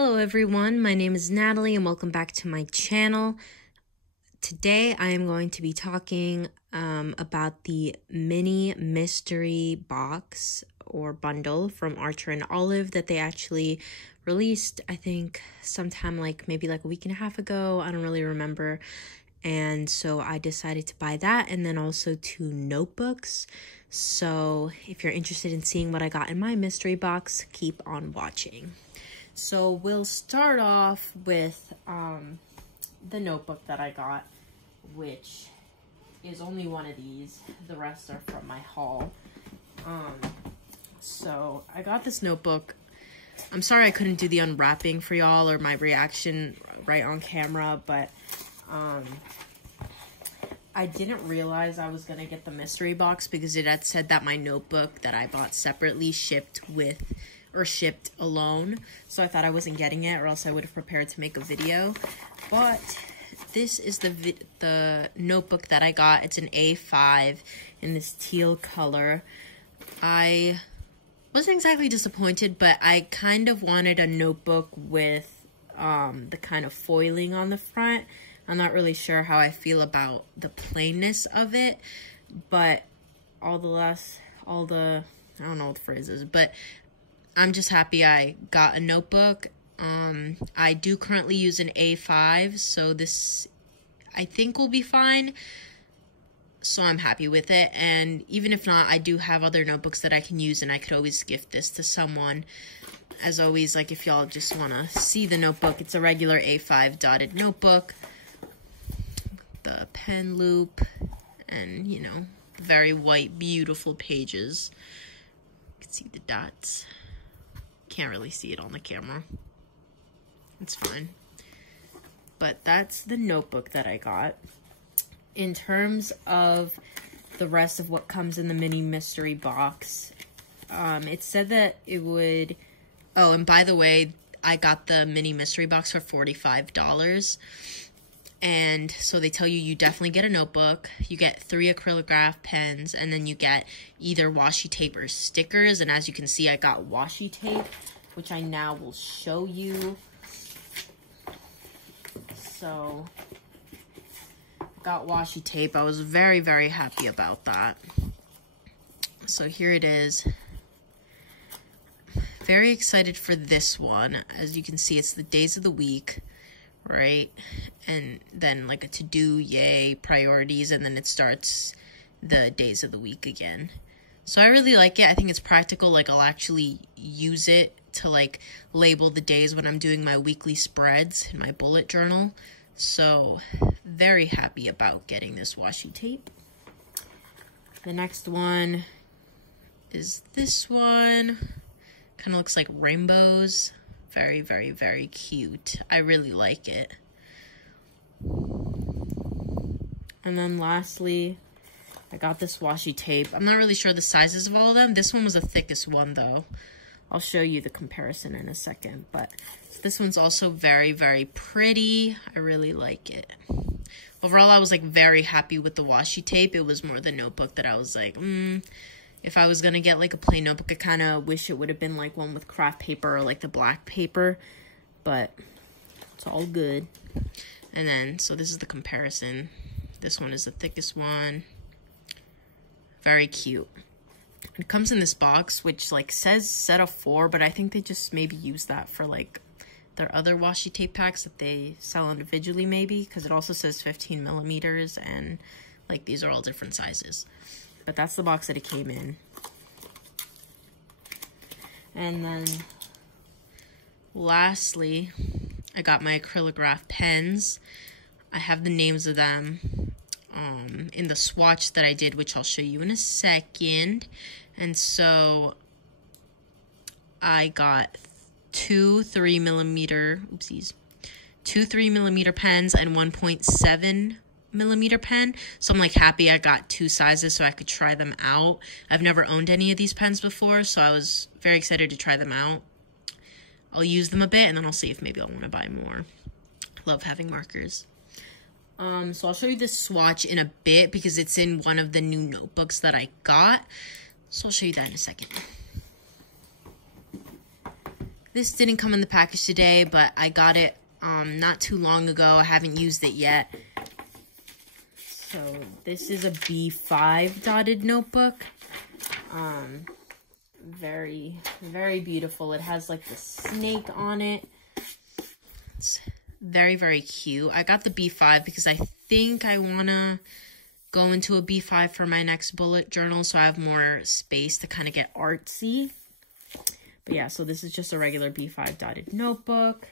Hello everyone, my name is Natalie and welcome back to my channel. Today I am going to be talking about the mini mystery box or bundle from Archer and Olive that they actually released, I think sometime maybe a week and a half ago. I don't really remember. And so I decided to buy that and then also 2 notebooks. So if you're interested in seeing what I got in my mystery box, keep on watching. So we'll start off with the notebook that I got, which is only one of these. The rest are from my haul. So I got this notebook. I'm sorry I couldn't do the unwrapping for y'all or my reaction right on camera, but I didn't realize I was going to get the mystery box because it had said that my notebook that I bought separately shipped alone, so I thought I wasn't getting it, or else I would have prepared to make a video. But this is the notebook that I got. It's an A5 in this teal color. I wasn't exactly disappointed, but I kind of wanted a notebook with the kind of foiling on the front. I'm not really sure how I feel about the plainness of it, but I don't know what the phrase is, but I'm just happy I got a notebook. I do currently use an A5, so this I think will be fine. So I'm happy with it. And even if not, I do have other notebooks that I can use, and I could always gift this to someone. As always, if y'all just want to see the notebook, it's a regular A5 dotted notebook. The pen loop and, very white, beautiful pages. You can see the dots. Can't really see it on the camera. It's fine. But that's the notebook that I got. In terms of the rest of what comes in the mini mystery box, it said that it would... Oh, and by the way, I got the mini mystery box for $45. And so they tell you definitely get a notebook, you get 3 acrylograph pens, and then you get either washi tape or stickers. And as you can see, I got washi tape, which I now will show you. So, got washi tape. I was very, very happy about that. So here it is. Very excited for this one. As you can see, it's the days of the week. Right, and then a to-do, yay, priorities, and then it starts the days of the week again. So I really like it. I think it's practical. I'll actually use it to label the days when I'm doing my weekly spreads in my bullet journal. So very happy about getting this washi tape. The next one is this one. Kind of looks like rainbows. Very, very, very cute. I really like it. And then lastly, I got this washi tape. I'm not really sure the sizes of all of them. This one was the thickest one, though. I'll show you the comparison in a second. But this one's also very, very pretty. I really like it. Overall, I was very happy with the washi tape. It was more the notebook that I was if I was going to get a plain notebook, I kind of wish it would have been one with craft paper or the black paper, but it's all good. And then, so this is the comparison. This one is the thickest one. Very cute. It comes in this box, which says set of 4, but I think they just maybe use that for their other washi tape packs that they sell individually maybe, because it also says 15 millimeters and these are all different sizes. But that's the box that it came in. And then lastly, I got my acrylograph pens. I have the names of them in the swatch that I did, which I'll show you in a second. And so I got 2 3mm pens and 1.7 millimeter pen. So I'm happy I got 2 sizes so I could try them out. I've never owned any of these pens before, so I was very excited to try them out. I'll use them a bit and then I'll see if maybe I'll want to buy more. Love having markers. So I'll show you this swatch in a bit because it's in one of the new notebooks that I got. So I'll show you that in a second. This didn't come in the package today, but I got it not too long ago. I haven't used it yet. So this is a B5 dotted notebook. Very, very beautiful. It has like the snake on it. It's very, very cute. I got the B5 because I think I want to go into a B5 for my next bullet journal, so I have more space to kind of get artsy. But yeah, so this is just a regular B5 dotted notebook.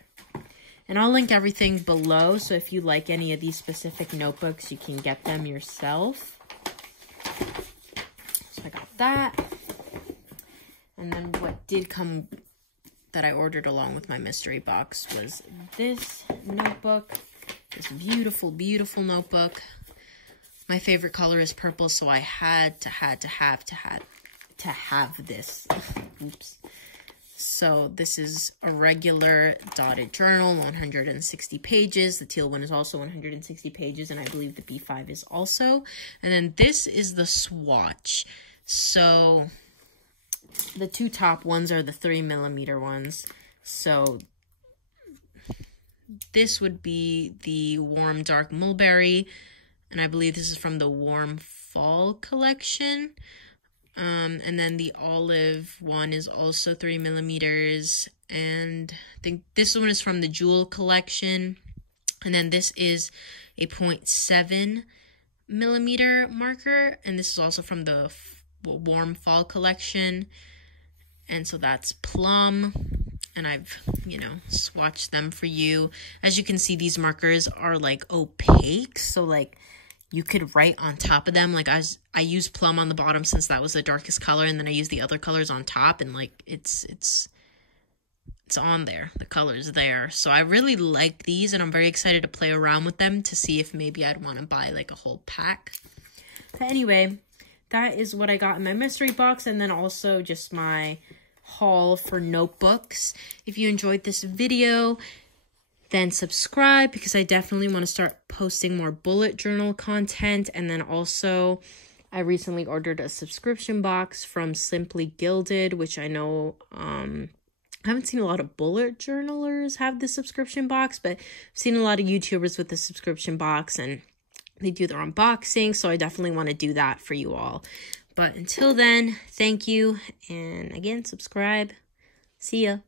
And I'll link everything below, so if you like any of these specific notebooks, you can get them yourself. So I got that. And then what did come that I ordered along with my mystery box was this notebook. This beautiful, beautiful notebook. My favorite color is purple, so I had to have this. Oops. So this is a regular dotted journal, 160 pages. The teal one is also 160 pages, and I believe the B5 is also. And then this is the swatch. So the two top ones are the 3mm ones. So this would be the warm dark mulberry, and I believe this is from the warm fall collection. And then the olive one is also 3mm, and I think this one is from the jewel collection. And then this is a 0.7mm marker, and this is also from the warm fall collection. And so that's plum, and I've, you know, swatched them for you. As you can see, these markers are like opaque, so like you could write on top of them. Like I use plum on the bottom since that was the darkest color, and then I use the other colors on top, and like it's on there. The color's there. So I really like these, and I'm very excited to play around with them to see if maybe I'd want to buy like a whole pack. But anyway, that is what I got in my mystery box, and then also just my haul for notebooks. If you enjoyed this video, then subscribe, because I definitely want to start posting more bullet journal content. And then also, I recently ordered a subscription box from Simply Gilded, which I know I haven't seen a lot of bullet journalers have the subscription box, but I've seen a lot of YouTubers with the subscription box, and they do their unboxing, so I definitely want to do that for you all. But until then, thank you, and again, subscribe. See ya.